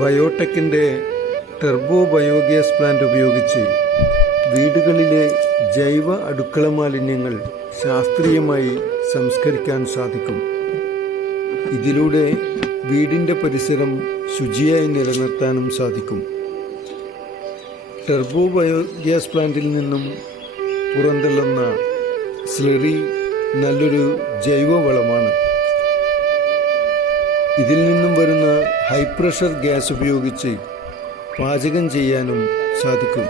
ബയോടെക്കിൻ്റെ Turbo biogas plant ഉപയോഗിച്ച് വീടുകളിലെ ജൈവ അടുക്കള മാലിന്യങ്ങൾ ശാസ്ത്രീയമായി സംസ്കരിക്കാൻ സാധിക്കും. ഇതിലൂടെ വീടിൻ്റെ പരിസരം ശുചിയായി നിലനിർത്താനും സാധിക്കും. ടെർബോ ബയോഗ്യാസ് പ്ലാന്റിൽ നിന്നും പുറന്തള്ളുന്ന സ്ലറി നല്ലൊരു ജൈവവളമാണ്. ഇതിൽ നിന്നും വരുന്ന ഹൈ പ്രഷർ ഗ്യാസ് ഉപയോഗിച്ച് പാചകം ചെയ്യാനും സാധിക്കും.